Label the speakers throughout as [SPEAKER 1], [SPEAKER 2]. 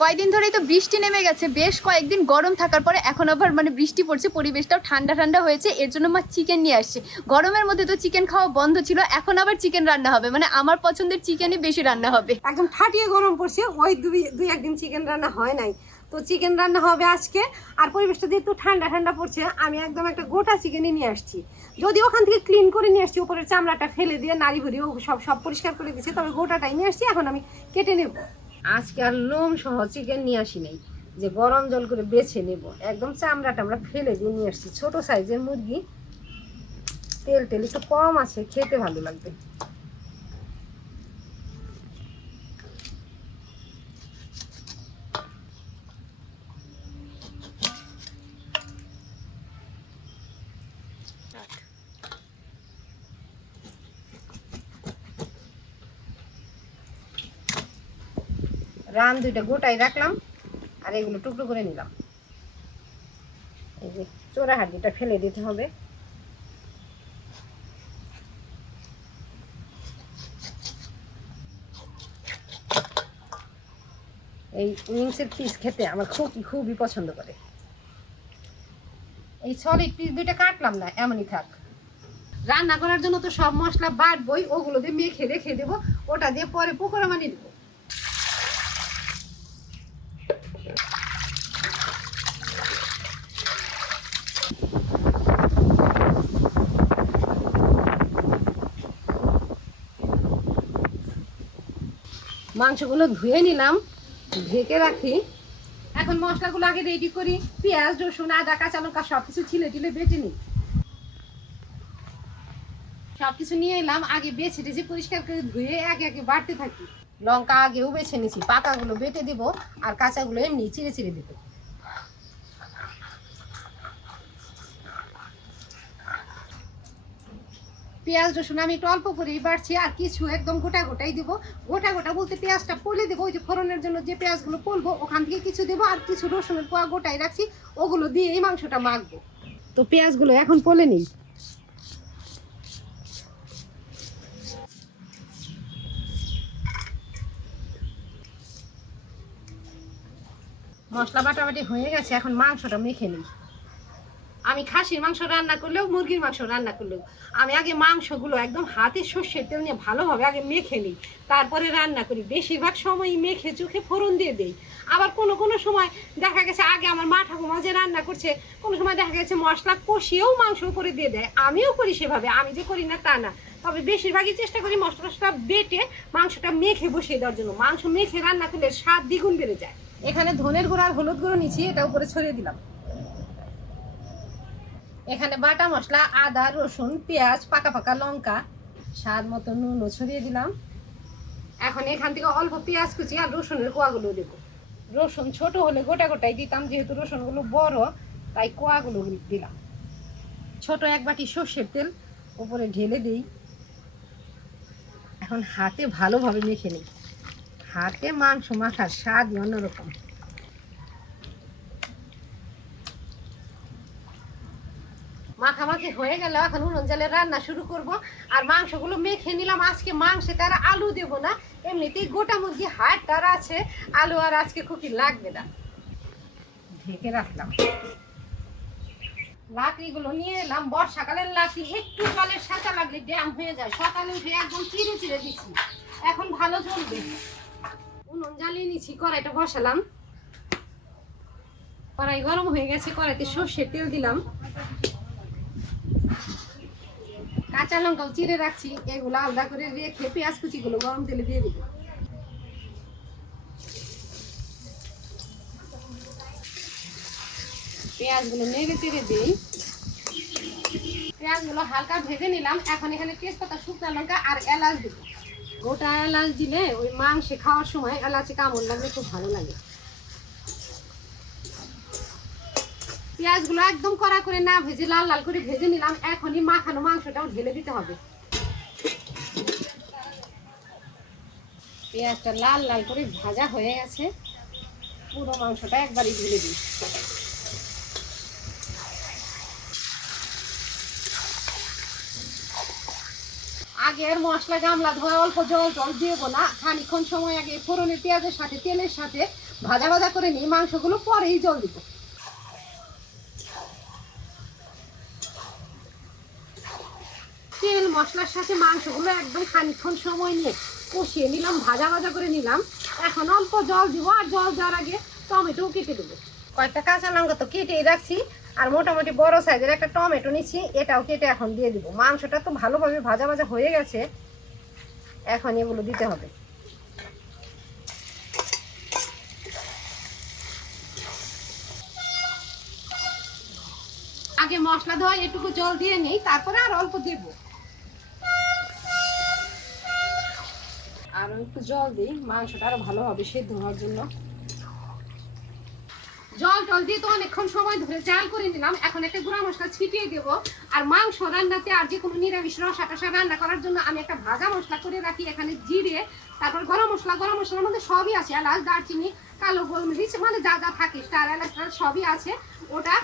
[SPEAKER 1] কয়েকদিন ধরেই তো বৃষ্টি নেমে গেছে, বেশ কয়েকদিন গরম থাকার পরে এখন আবার মানে বৃষ্টি পড়ছে, পরিবেশটাও ঠান্ডা ঠান্ডা হয়েছে, এর জন্য মা চিকেন নিয়ে আসছে। গরমের মধ্যে তো চিকেন খাওয়া বন্ধ ছিল, এখন আবার চিকেন রান্না হবে মানে আমার পছন্দের চিকেনই বেশি রান্না হবে।
[SPEAKER 2] একদম ঠাটিয়ে গরম পড়ছে, ওই দুই দুই একদিন চিকেন রান্না হয় নাই। তো চিকেন রান্না হবে আজকে, আর পরিবেশটা যেহেতু ঠান্ডা ঠান্ডা পড়ছে, আমি একদম একটা গোটা চিকেনই নিয়ে আসছি। যদি ওখান থেকে ক্লিন করে নিয়ে আসছি, উপরের চামড়াটা ফেলে দিয়ে নাড়ি ভুড়ি ও সব সব পরিষ্কার করে দিচ্ছে তবে গোটাটাই নিয়ে আসছি, এখন আমি কেটে নেব। আজকে আর লোম সহ চিকেন নিয়ে আসি নাই। যে গরম জল করে বেছে নেব। একদম চামড়াটা আমরা ফেলে দিয়ে নিয়ে আসছি। ছোটো সাইজের মুরগি। তেল টেল একটু কম আছে, খেতে ভালো লাগবে। রান দুইটা গোটাই রাখলাম আর এগুলো টুকরো করে নিলাম। এই যে চোরা হাড্ডিটা ফেলে দিতে হবে। এই উইংসের পিস খেতে আমার খুবই খুবই পছন্দ করে। এই সলিড পিস দুইটা কাটলাম না, এমনই থাক। রান্না করার জন্য তো সব মশলা বাটবই, ওগুলো দিয়ে মেখে রেখে দেবো, ওটা দিয়ে পরে পকোড়া বানিয়ে দেবো। মাংসগুলো ধুয়ে নিলাম, ঢেকে রাখি। এখন মশলাগুলো আগে রেডি করি। পেঁয়াজ, রসুন, আদা, কাঁচা লঙ্কা সব কিছু ছিলে টিলে বেটে নিই। সব কিছু নিয়ে এলাম, আগে বেছে টেছে পরিষ্কার করে ধুয়ে একে একে বাড়তে থাকি। লঙ্কা আগেও বেছে নিছি পাকাগুলো বেটে দিব, আর কাঁচাগুলো এমনি চিড়ে চিড়ে দিব। পেঁয়াজ রসুন আমি একটু অল্প করেই বাড়ছি, আর কিছু একদম গোটা গোটাই দিব। গোটা গোটা বলতে পেঁয়াজটা পলে দেবো, ওই যে ফোড়নের জন্য যে পেঁয়াজগুলো পলবো, ওখান থেকে কিছু দেবো, আর কিছু রসুনের পোয়া গোটাই রাখছি, ওগুলো দিয়ে এই মাংসটা মাখবো। তো পেঁয়াজগুলো এখন পলে নিই। মশলা বাটাবাটি হয়ে গেছে, এখন মাংসটা মেখে নিই। আমি খাসির মাংস রান্না করলেও মুরগির মাংস রান্না করলেও। আমি আগে মাংসগুলো একদম হাতে সর্ষের তেল নিয়ে ভালোভাবে আগে মেখে নিই। তারপরে রান্না করি। বেশিরভাগ সময় মেখে চোখে ফোড়ন দিয়ে দেই। আবার কোনো কোনো সময় দেখা গেছে আগে আমার মা ঠাকুমা যে রান্না করছে, কোনো সময় দেখা গেছে মশলা কষিয়েও মাংস উপরে দিয়ে দেয়। আমিও করি সেভাবে। আমি যে করি না, তা না। তবে বেশিরভাগই চেষ্টা করি মশলা টশলা বেটে মাংসটা মেখে বসিয়ে দেওয়ার জন্য। মাংস মেখে রান্না করলে স্বাদ দ্বিগুণ বেড়ে যায়। এখানে ধনের গুঁড়ো আর হলুদ গুঁড়ো নিচ্ছি, এটা উপরে ছড়িয়ে দিলাম। এখানে বাটা মশলা, আদা, রসুন, পেঁয়াজ, পাকা পাকা লঙ্কা, স্বাদ মতো নুনও ছড়িয়ে দিলাম। এখন এখান থেকে অল্প পেঁয়াজ কুচি আর রসুনের কোয়াগুলো দেবো। রসুন ছোট হলে গোটা গোটাই দিতাম, যেহেতু রসুনগুলো বড়, তাই কোয়াগুলো দিলাম। ছোট এক বাটি সর্ষের তেল উপরে ঢেলে দিই। এখন হাতে ভালোভাবে মেখে নিই। হাতে মাংস মাখার স্বাদই অন্যরকম। মাখামাখি হয়ে গেল, এখন উনুন জালে রান্না শুরু করব। আর মাংসগুলো মেখে নিলাম, আজকে মাংসে তার আলু দেবো না, এমনিতেই গোটা মুরগি হাট তার আছে, আলু আর আজকে খুবই লাগবে না। ঢেকে রাখলাম। লাকড়িগুলো নিয়ে এলাম, বর্ষাকালের লাকড়ি একটু জলের সাঁচা লাগলে ড্যাম হয়ে যায়, সকালে উঠে একদম চিড়ে চিড়ে দিচ্ছি এখন ভালো চলবে উনুন জ্বালিয়ে নিচ্ছি কড়াইটা বসালাম। কড়াই গরম হয়ে গেছে, কড়াইতে সর্ষের তেল দিলাম। কাঁচা লঙ্কাও চিড়ে রাখছি, এগুলো আলাদা করে রেখে পেঁয়াজ কুচিগুলো গরম তেলে দিয়ে দিব। পেঁয়াজগুলো নেড়ে চেড়ে দিই। পেঁয়াজগুলো হালকা ভেজে নিলাম, এখন এখানে তেজপাতা, শুকনো লঙ্কা আর এলাচ দিব। গোটা এলাচ দিলে ওই মাংসে খাওয়ার সময় এলাচে কামড় লাগলে খুব ভালো লাগে। পেঁয়াজগুলো একদম কড়া করে না ভেজে, লাল লাল করে ভেজে নিলাম। এখনই মাখানো মাংসটাও ঢেলে দিতে হবে। পেঁয়াজটা লাল লাল করে ভাজা হয়ে গেছে। পুরো মাংসটা একবারই ঢেলে দিই। আগের মশলা গামলা ধোয়া, অল্প জল জল দেবো না। খানিক্ষণ সময় আগে ফোড়নের পেঁয়াজের সাথে, তেলের সাথে ভাজা ভাজা করে নিই মাংসগুলো পরেই জল দিব। তেল, মশলার সাথে মাংসগুলো একদম খানিক্ষণ সময় নিয়ে কষিয়ে নিলাম, ভাজা ভাজা করে নিলাম। এখন অল্প জল দিব, আর জল দেওয়ার আগে টমেটো কেটে দেবো। কয়েকটা কাঁচা লঙ্কা তো কেটেই রাখছি, আর মোটামুটি বড় সাইজের একটা টমেটো নিচ্ছি, এটাও কেটে এখন দিয়ে দিব। মাংসটা তো ভালোভাবে ভাজা ভাজা হয়ে গেছে, এখন এগুলো দিতে হবে। আগে মশলা দেওয়া এটুকু জল দিয়ে নেই, তারপরে আর অল্প দেব। আরও একটু জল দিই। মাংসটা আরও ভালো হবে সেদ্ধ হওয়ার জন্য। জল টল দিয়ে তো অনেকক্ষণ সময় ধরে জাল করে নিলাম। এখন একটা গুঁড়া মশলা ছিটিয়ে দেব। আর মাংস রান্নাতে আর যে কোনো নিরামিষ রসা টসা রান্না করার জন্য আমি একটা ভাজা মশলা করে রাখি। এখানে জিরে, তারপর গরম মশলা। গরম মশলার মধ্যে সবই আছে। এলাচ, দারচিনি, কালো গোলমরিচ মানে যা যা থাকে স্টার এলাচ সবই আছে। ওটা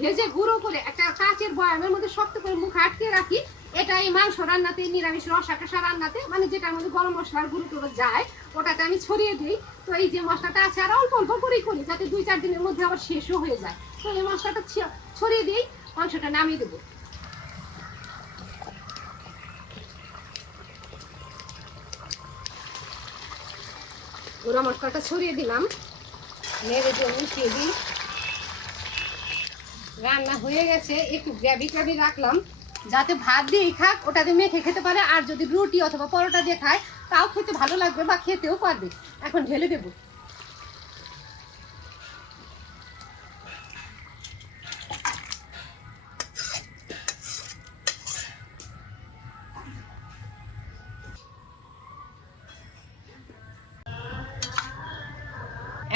[SPEAKER 2] ভেজে গুঁড়ো করে একটা কাঁচের বয়ামের মধ্যে শক্ত করে মুখ আটকে রাখি। এটা এই মাংস রান্নাতে নিরামিষ রসা টসা রান্নাতে মানে যেটার মধ্যে গরম মশলার গুঁড়ো যায়, ওটাতে আমি ছড়িয়ে দিই। তো এই যে মশলাটা আছে, আর অল্প অল্প করেই করি, যাতে দুই চার দিনের মধ্যে আবার শেষও হয়ে যায়। তো এই মশলাটা ছড়িয়ে দিই, মাংসটা নামিয়ে দেবো। গুঁড়া মশলাটা ছড়িয়ে দিলাম। নেড়ে দিয়ে মিশিয়ে দিই। রান্না হয়ে গেছে, একটু গ্রেভি গ্রেভি রাখলাম। যাতে ভাত দিয়েই খাক ওটা দিয়ে মেখে খেতে পারে, আর যদি রুটি অথবা পরোটা দিয়ে খায়, তাও খেতে ভালো লাগবে বা খেতেও পারবে। এখন ঢেলে দেবো।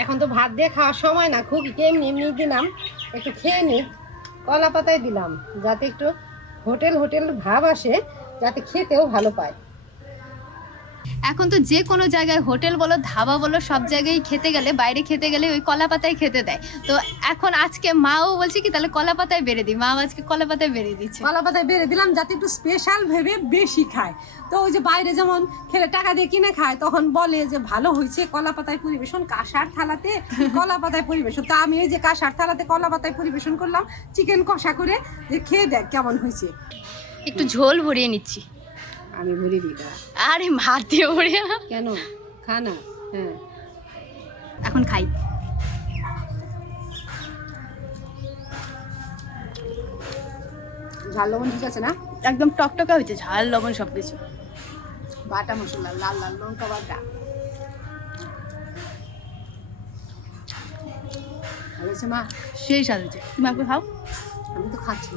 [SPEAKER 2] এখন তো ভাত দিয়ে খাওয়ার সময় না খুব এমনি এমনি দিলাম। একটু খেয়ে নি কলা পাতায় দিলাম, যাতে একটু হোটেল হোটেল ভাব আসে যাতে খেতেও ভালো পায়।
[SPEAKER 1] এখন তো যে কোনো জায়গায় হোটেল বলো ধাবা বলো সব জায়গায় খেতে গেলে বাইরে খেতে গেলে ওই কলা পাতায় খেতে দেয়। তো এখন আজকে মাও বলছে কি তাহলে কলা পাতায় বেড়ে দিই। মা আজকে কলা পাতায় বেড়ে দিচ্ছে।
[SPEAKER 2] কলা পাতায় বেড়ে দিলাম যাতে একটু স্পেশাল ভেবে বেশি খায়। তো ওই যে বাইরে যেমন খেলে টাকা দিয়ে কিনে খায় তখন বলে যে ভালো হয়েছে কলা পাতায় পরিবেশন কাঁসার থালাতে কলা পাতায় পরিবেশন। তো আমি এই যে কাঁসার থালাতে কলা পাতায় পরিবেশন করলাম চিকেন কষা করে যে খেয়ে দেখ কেমন হয়েছে।
[SPEAKER 1] একটু ঝোল ভরিয়ে নিচ্ছি।
[SPEAKER 2] আমি ভরে দিই
[SPEAKER 1] আরে ভাত দিয়ে ভরিয়ে না।
[SPEAKER 2] কেন? খা না। হ্যাঁ।
[SPEAKER 1] এখন খাই।
[SPEAKER 2] ঝাল লবণ ঠিক আছে না?
[SPEAKER 1] একদম টকটকা হয়েছে ঝাল লবণ সব কিছু
[SPEAKER 2] বাটা মশলা লাল লাল লঙ্কা বাটা। ভালো মা?
[SPEAKER 1] সেই স্বাদ হয়েছে। তুমি একবার খাও।
[SPEAKER 2] আমি তো খাচ্ছি।